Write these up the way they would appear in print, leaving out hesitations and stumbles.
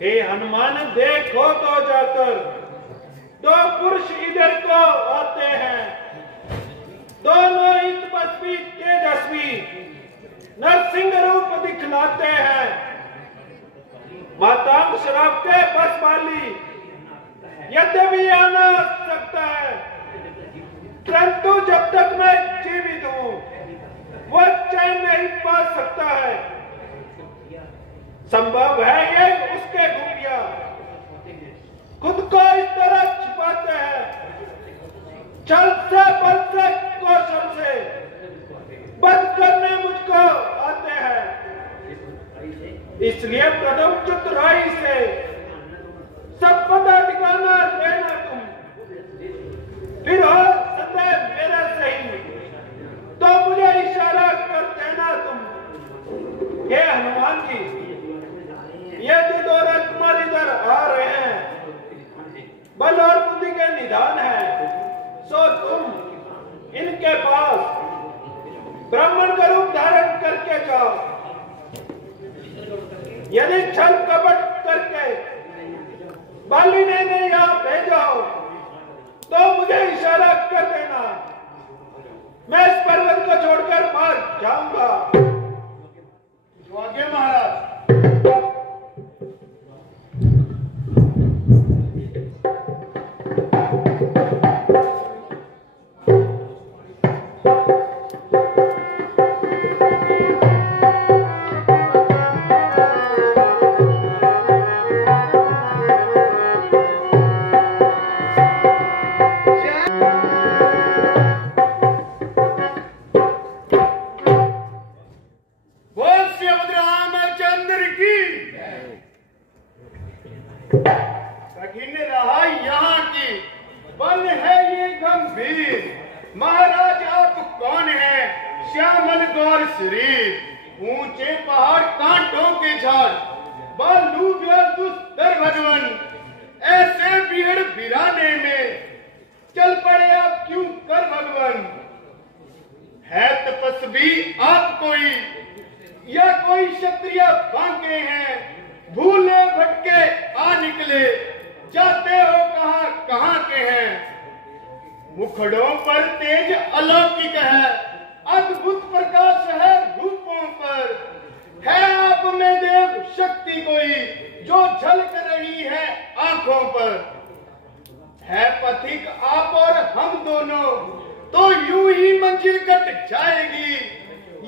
हे हनुमान देखो तो जाकर, दो पुरुष इधर को आते हैं, दोनों इंद्रपत्नी तेजस्वी नरसिंह रूप दिखलाते हैं। मातांग शराब के बस वाली यद्यपि आना सकता है, परंतु जब तक मैं जीवित हूं वह चैन नहीं पा सकता है। संभव है ये उसके खुफिया खुद को इस तरह छिपाते हैं, छल से बल से कौशल से बंद करने मुझको आते हैं। इसलिए प्रथम चतुराई से सब पता ठिकाना लेना तुम, फिर हो सदैव मेरा सही तो मुझे इशारा कर देना तुम। ये हनुमान जी, ये जो दो राजकुमार इधर आ रहे हैं, बल और बुद्धि के निधान है, सो तुम इनके पास ब्राह्मण का रूप धारण करके जाओ। यदि छल कपट करके बाली ने यहाँ भेजा हो तो मुझे इशारा कर देना, मैं इस पर्वत को छोड़कर मार जाऊंगा। आगे महाराज। महाराज आप कौन हैं? श्यामल गौर शरीर, ऊंचे पहाड़ कांटों के झाड़, बालू दुस्तर भगवन, ऐसे भीड़ भिराने में चल पड़े आप क्यों कर भगवन? है तपस्वी आप कोई या कोई क्षत्रिय बांके हैं? भूले भटके आ निकले, जाते हो कहां कहां के हैं? मुखड़ों पर तेज अलौकिक है, अद्भुत प्रकाश है रूपों पर, है आप में देव शक्ति कोई जो झलक रही है आंखों पर। है पथिक आप और हम दोनों तो यूं ही मंजिल कट जाएगी,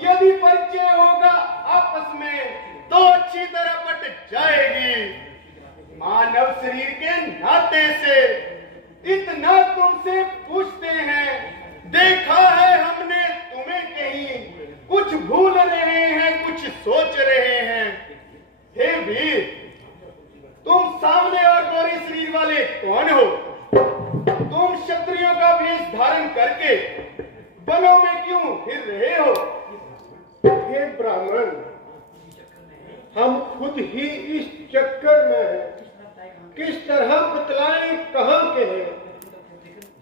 यदि परिचय होगा आपस में तो अच्छी तरह पट जाएगी। मानव शरीर के नाते से इतना तुमसे पूछते हैं, देखा है हमने तुम्हें कहीं, कुछ भूल रहे हैं कुछ सोच रहे हैं। हे वीर, तुम सामने और गौरी शरीर वाले कौन हो? तुम क्षत्रियों का वेश धारण करके वनों में क्यों फिर रहे हो? हे ब्राह्मण, हम खुद ही इस चक्कर में हैं, किस तरह बतलाएं कहां के हैं?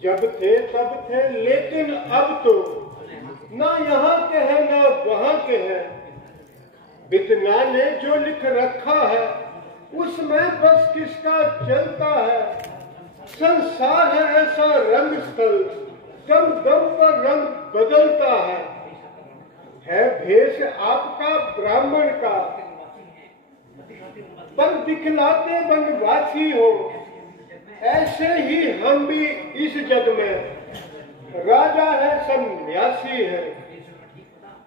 जब थे तब थे, लेकिन अब तो ना यहाँ के हैं ना वहां के हैं। बितना ने जो लिख रखा है उसमें बस किसका चलता है? संसार है ऐसा रंग स्थल, दम दम पर रंग बदलता है भेष आपका ब्राह्मण का, पर दिखलाते वनवासी हो। ऐसे ही हम भी इस जग में, राजा है सन्यासी है,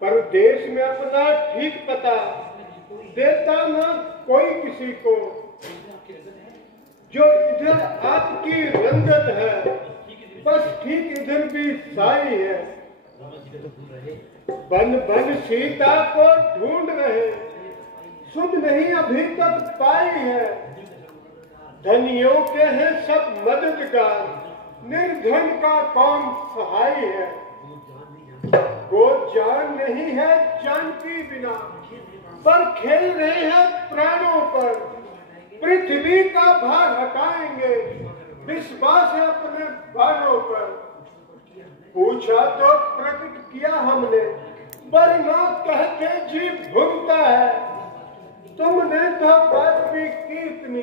पर देश में अपना ठीक पता देता ना कोई किसी को। जो इधर आपकी रंगत है बस ठीक इधर भी साई है। बन बन सीता को ढूंढ रहे, सुध नहीं अभी तक पाई है। धनियों के हैं सब मददगार, निर्धन का कौन सहाय है। वो जान नहीं है जान की बिना, पर खेल रहे हैं प्राणों पर। पृथ्वी का भार हटाएंगे, विश्वास है अपने बालों पर। पूछा तो प्रकट किया हमने, वरना कह के जी भुगता है। तुमने तो बात भी की इतनी,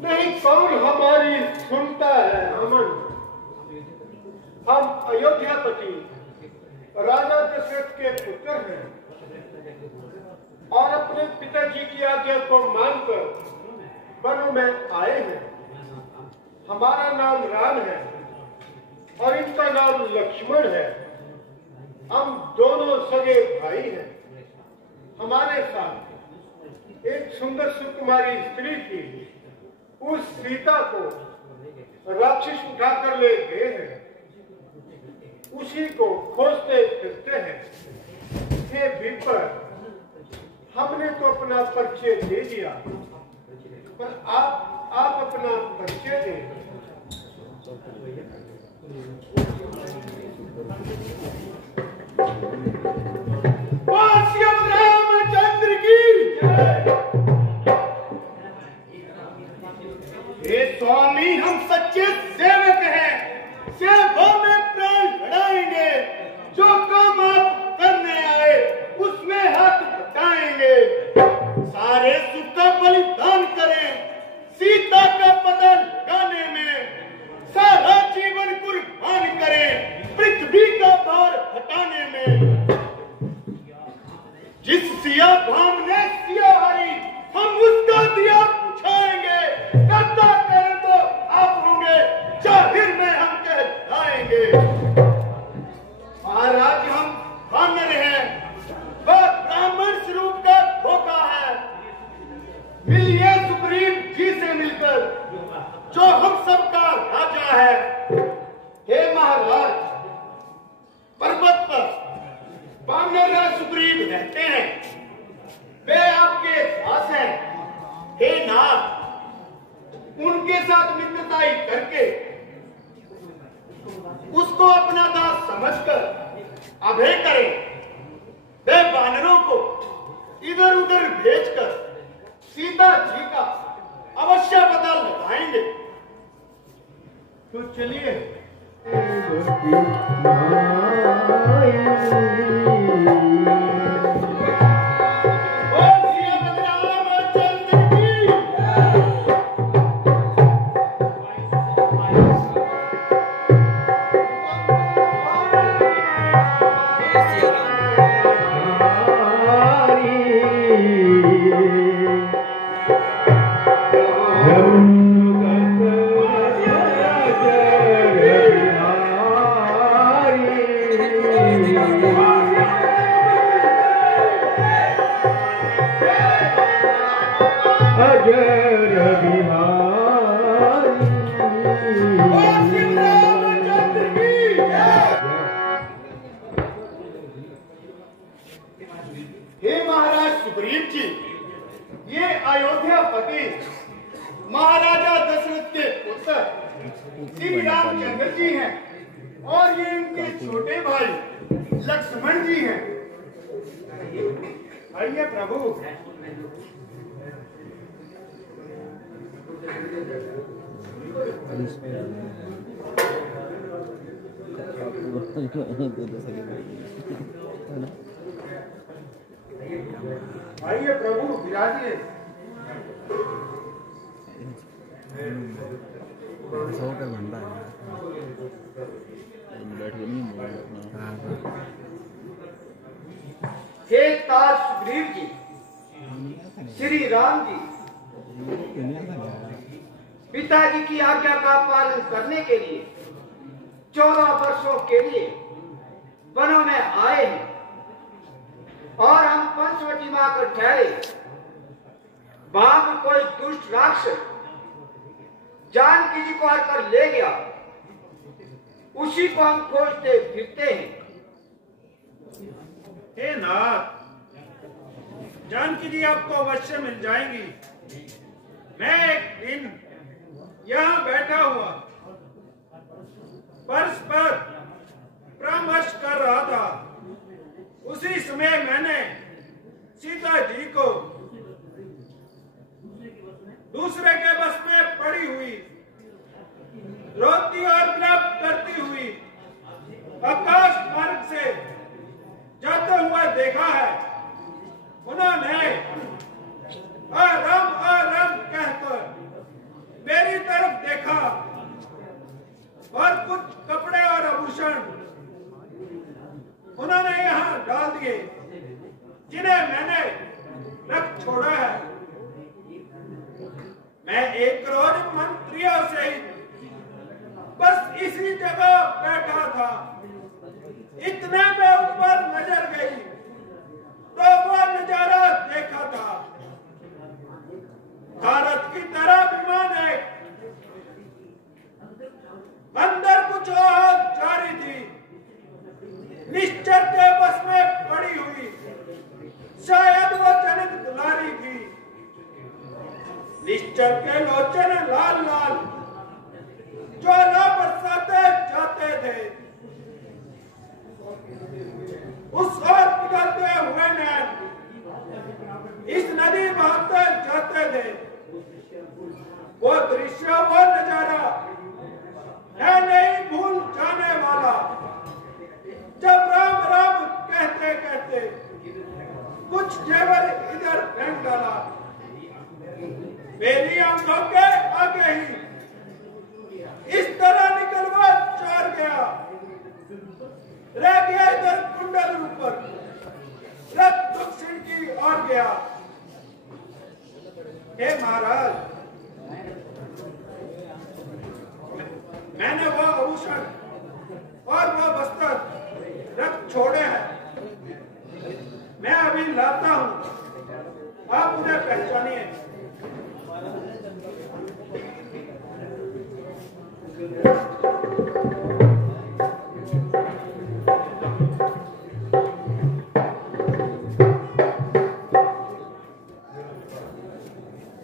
नहीं कौन हमारी सुनता है अमन। हम अयोध्यापति राजा दशरथ के पुत्र हैं और अपने पिताजी की आज्ञा को मानकर वनों में आए हैं। हमारा नाम राम है और इनका नाम लक्ष्मण है। हम दोनों सगे भाई हैं। हमारे साथ एक सुंदर सुकुमारी स्त्री थी। उस सीता को राक्षस उठाकर ले गए हैं। उसी को खोजते फिरते हैं। हे विपर, हमने तो अपना परिचय दे दिया, पर आप अपना परिचय दें। रामचंद्र की जय। हे स्वामी, हम सच्चे सेवक हैं। सेवा में प्राण बढ़ाएंगे। जो काम आप करने आए उसमें हाथ बटाएंगे। सारे सुख का बलिदान करें। सीता का पता लगाने में सारा जीवन कुर्बान करें। पृथ्वी का भार हटाने में। जिस सिया भाम ने सिया हरी, हम उसका दिया बुझाएंगे। करता करें तो आप होंगे, जाहिर में हम कहलाएंगे। महाराज, हम वानर हैं। वह ब्राह्मण स्वरूप का धोखा है। मिलिए सुग्रीव जी से मिलकर, जो हम सबका राजा है। हे महाराज, पर्वत पर वानर सुग्रीव रहते हैं। वे आपके दास हैं। हे नाथ, उनके साथ मित्रताई करके उसको अपना दास समझकर अभय करें। वे वानरों को इधर उधर भेजकर सीता जी का अवश्य पता लगाएंगे। तो चलिए। हे महाराज सुग्रीव जी, ये अयोध्यापति महाराजा दशरथ के पुत्र श्री रामचंद्र जी हैं और ये इनके छोटे भाई लक्ष्मण जी हैं। आइए प्रभु। आइए प्रभु, विराजिए। हे ताज सुग्रीव जी, श्री राम जी, पिताजी की आज्ञा का पालन करने के लिए 14 वर्षों के लिए वनों में आए हैं और हम पंचवटी में आकर ठहरे। वहां पर कोई दुष्ट राक्षस जानकी जी को हरकर ले गया। उसी को हम खोजते फिरते हैं। हे नाथ, जानकी जी आपको अवश्य मिल जाएंगी। मैं एक दिन यहाँ बैठा हुआ फर्श पर परामर्श कर रहा था। उसी समय मैंने सीता जी को दूसरे के बस में पड़ी हुई, रोती और विलाप करती हुई आकाश मार्ग से जाते हुए देखा है। उन्होंने आराम आराम कहकर एक रोज मंत्रियों से बस इसी जगह बैठा था। इतने में ऊपर नजर गई तो वो नजारा देखा था। भारत की तरह विमान है, अंदर कुछ और जारी थी। निश्चर के बस में पड़ी हुई, शायद वो जनित दुलारी थी। निश्चर के लोचन लाल लाल ज्वाला बरसाते जाते थे। उस ओर पिघलते हुए नैन इस नदी बहाते जाते थे। वो दृश्य, वो नजारा है नहीं भूल जाने वाला। जब राम राम कहते कहते कुछ जेवर इधर फेंक डाला, मेरी आंखों के आगे ही इस तरह निकलवा चार गया। रह गया इधर कुंडल ऊपर, रथ दक्षिण की ओर गया। हे महाराज, मैंने वो आभूषण और वो वस्त्र रथ छोड़े हैं। मैं अभी लाता हूं, आप उन्हें पहचानिए।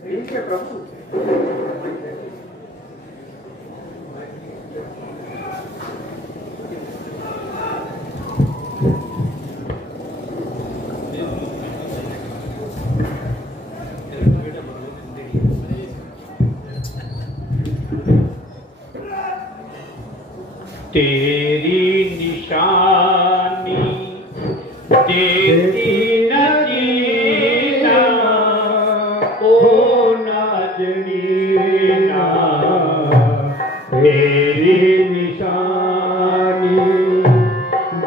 ठीक है प्रभु। तेरी निशानी देती न जीना, ओ नाजनीना। तेरी निशानी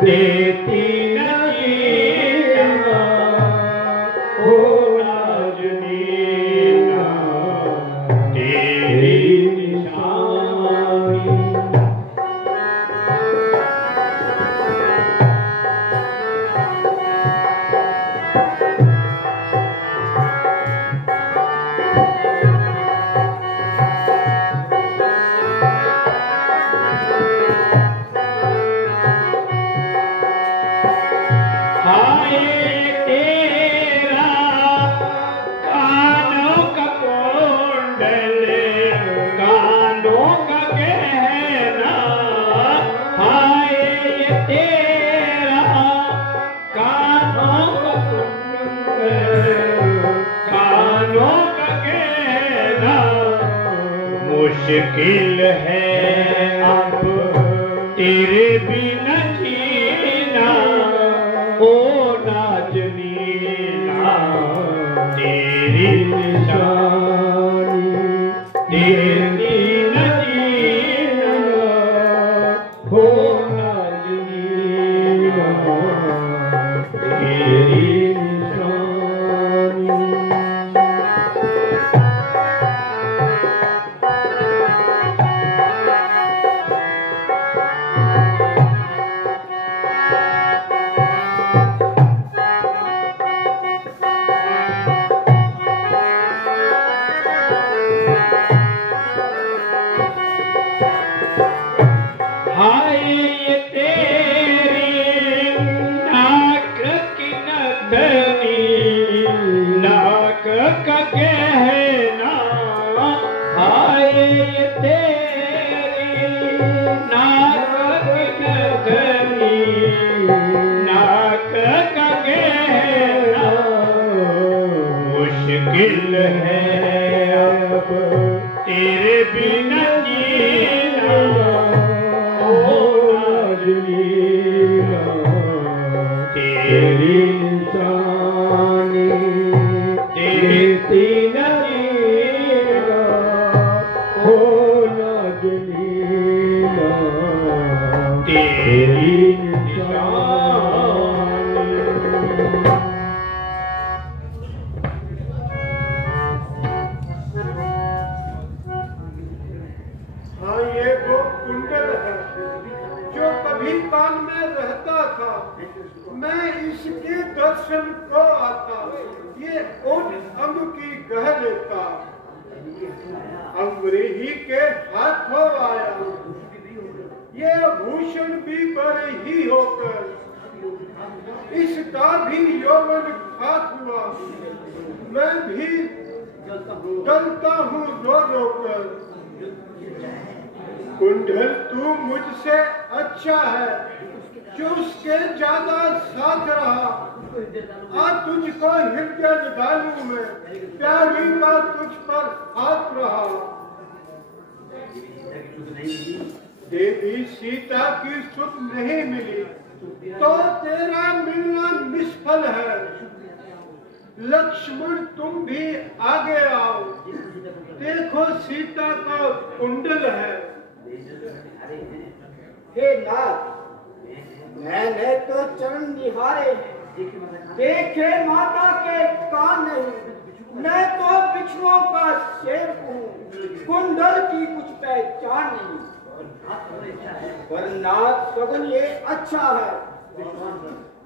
देती न जीना, ओ नाजनीना। तेरी निशानी मुश्किल है अब तेरे बिना जीना, ओ नाजनीना। तेरी निशानी देती न जीना, ओ नाजनीना। तेरी निशानी मुश्किल है अब तेरे बिना जीना, ओ नाजनीना। तेरी निशानी देती न जीना, ओ नाजनीना। तेरी निशानी दर्शन को आता, ये उन अंग की गह लेता, अंग्रेही के हाथों आया, ये भूषण भी बड़े ही होकर, इसका भी यौवन खाक हुआ, मैं भी गलता हूँ रो रो कर। कुंडल तू मुझसे अच्छा है, जो उसके ज्यादा साथ रहा, आज तुझको हृदय डालूं मैं, प्यारी का तुझ पर हाथ रहा। देवी सीता की सुख नहीं मिली, तो तेरा मिलना निष्फल है। लक्ष्मण तुम भी आगे आओ, देखो सीता का कुंडल है। हे नाथ, मैंने तो चरण निहारे, देखे माता के कान नहीं, मैं तो बिच्छुओं का सेवक हूँ, कुंडल की कुछ पहचान नहीं। पर नाथ सगुन ये अच्छा है,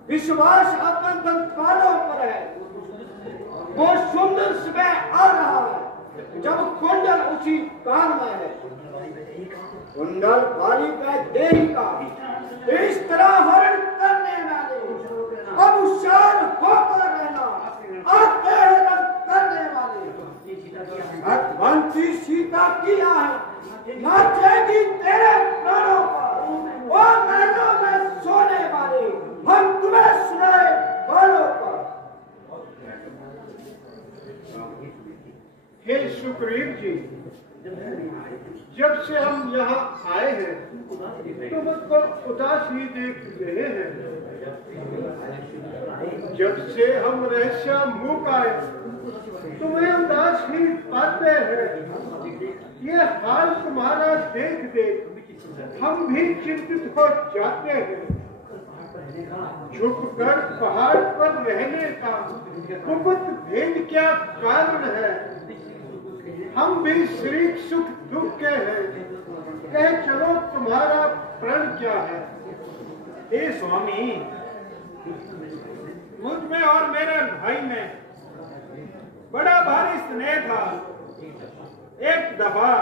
विश्वास अपन संस्कारों पर है। वो सुंदर समय आ रहा है, जब कुंडल उसी कान में है। कुंडल बाली का देही का इस तरह हरण करने वाले, अब होशियार होकर रहना, आते हरण करने वाले। भगवंती सीता किया है, नाचेगी तेरे प्राणों पर, और महलों में सोने वाले, हम तुम्हें सुनाए बालों पर। हे सुग्रीव जी, जब से हम यहाँ आए हैं तो मुझको उदास ही देख रहे हैं। जब से हम रहस्य मुख आए तुम्हें उदास ही पाते हैं। ये हाल तुम्हारा देख देख हम भी चिंतित हो जाते हैं। झुककर पहाड़ पर रहने का गुप्त भेद क्या कारण है? हम भी शरीर सुख दुख के हैं, कह चलो तुम्हारा प्रण क्या है? हे स्वामी, मुझ में और मेरे भाई में बड़ा भारी स्नेह था। एक दफा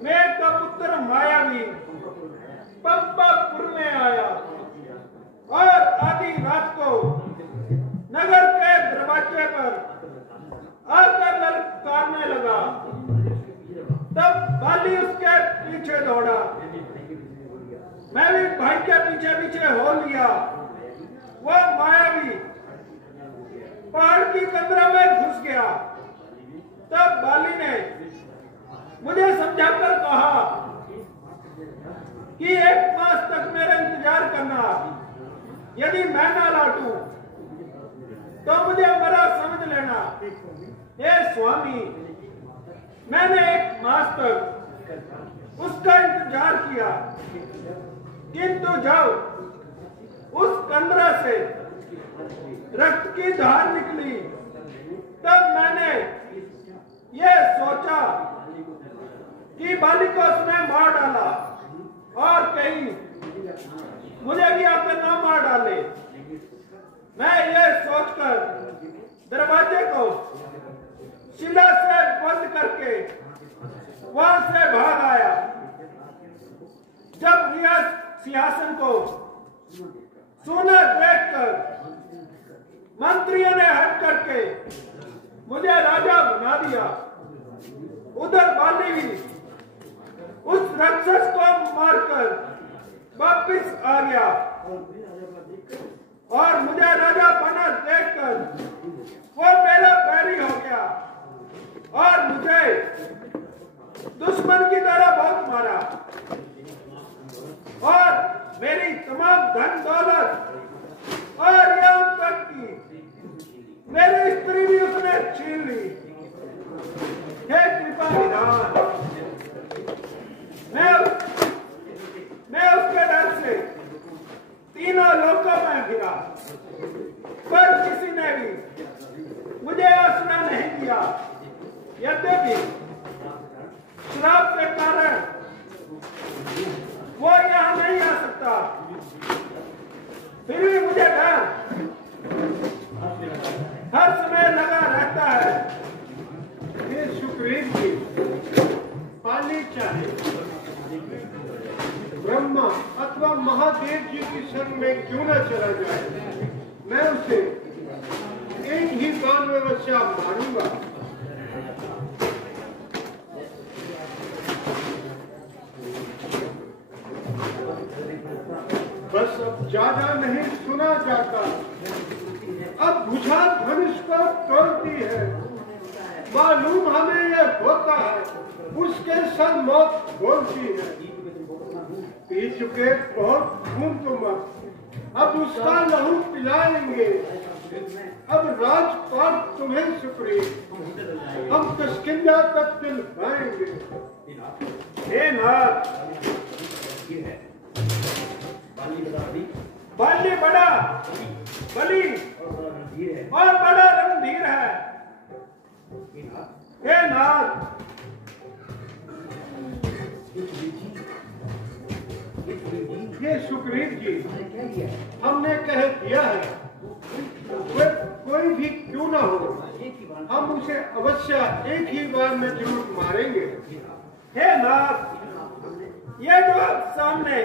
मेघ का पुत्र मायावी पंपापुर में आया और आधी रात को नगर के दरवाजे पर आकर ललकारने लगा। तब बाली उसके पीछे दौड़ा, मैं भी भाई के पीछे पीछे हो लिया। वह मायावी पहाड़ की कंदरा में घुस गया। तब बाली ने मुझे समझाकर कहा कि 1 मास तक मेरा इंतजार करना, यदि मैं ना लौटूं तो मुझे मरा समझ लेना। हे स्वामी, मैंने 1 मास तक उसका इंतजार किया, किंतु जब उस कंदरा से रक्त की धार निकली तब मैंने ये सोचा कि बाली को उसने मार डाला और कहीं मुझे भी आकर न मार डाले। मैं ये सोचकर दरवाजे को शिला से बंद करके वहां से भाग आया। जब रियाज सिंहासन को सोना देखकर मंत्रियों ने हट करके मुझे राजा बना दिया, उधर बाली भी उस राक्षस को मारकर वापिस आ गया और मुझे राजा बना देखकर वो मेरा बैरी हो गया और मुझे दुश्मन की तरह बहुत मारा और मेरी तमाम धन दौलत और यहाँ तक की मेरी स्त्री भी उसने छीन ली। हे कृपा निधान, मैं उसके डर से तीनों लोकों में फिरा, पर किसी ने भी मुझे आश्रय नहीं दिया। यद्यपि श्राप के कारण वो यहाँ नहीं आ सकता, फिर भी मुझे डर महादेव जी की संग में क्यों न चला जाए। मैं उसे एक ही बाण में अवश्य मारूंगा। बस अब ज्यादा नहीं सुना जाता। अब भुजा धनुष को तोड़ती है। मालूम हमें यह होता है, उसके संग मौत बोलती है। पी चुके बहुत खून तुम, अब उसका लहू पिलाएंगे। अब राजपाट तुम्हें सुप्रीम, हम किष्किंधा तक दिलवाएंगे। हे नाथ, बाली बड़ा बली और बड़ा रणधीर है। हे नाथ, ये सुग्रीव जी, हमने कह दिया है, वह कोई भी क्यों ना हो, हम उसे अवश्य एक ही बार में जरूर मारेंगे। हे नाथ, ये जो आप सामने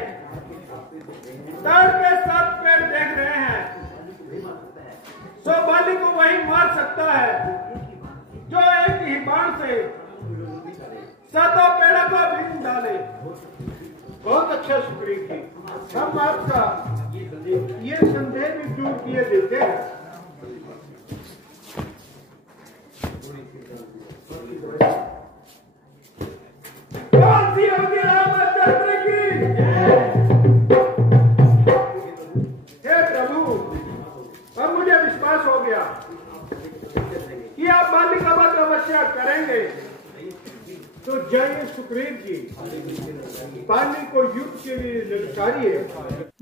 ताड़ के 7 पेड़ देख रहे हैं, सो बाली को वही मार सकता है जो एक ही बाण से 7 पेड़ों को बीन डाले। बहुत अच्छा सुग्रीव जी, हम आपका ये संदेह भी दूर किए देते हैं। कौन सी होगी रामचंद्र की? हे प्रभु, अब मुझे विश्वास हो गया कि आप बाली का वध अवश्य करेंगे। तो जाइए सुग्रीव जी, बाली को युद्ध के लिए ललकारिए।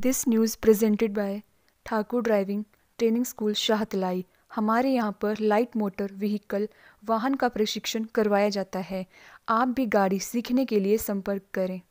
This news presented by Thakur driving training school Shahtalai. हमारे यहाँ पर लाइट मोटर व्हीकल वाहन का प्रशिक्षण करवाया जाता है। आप भी गाड़ी सीखने के लिए संपर्क करें।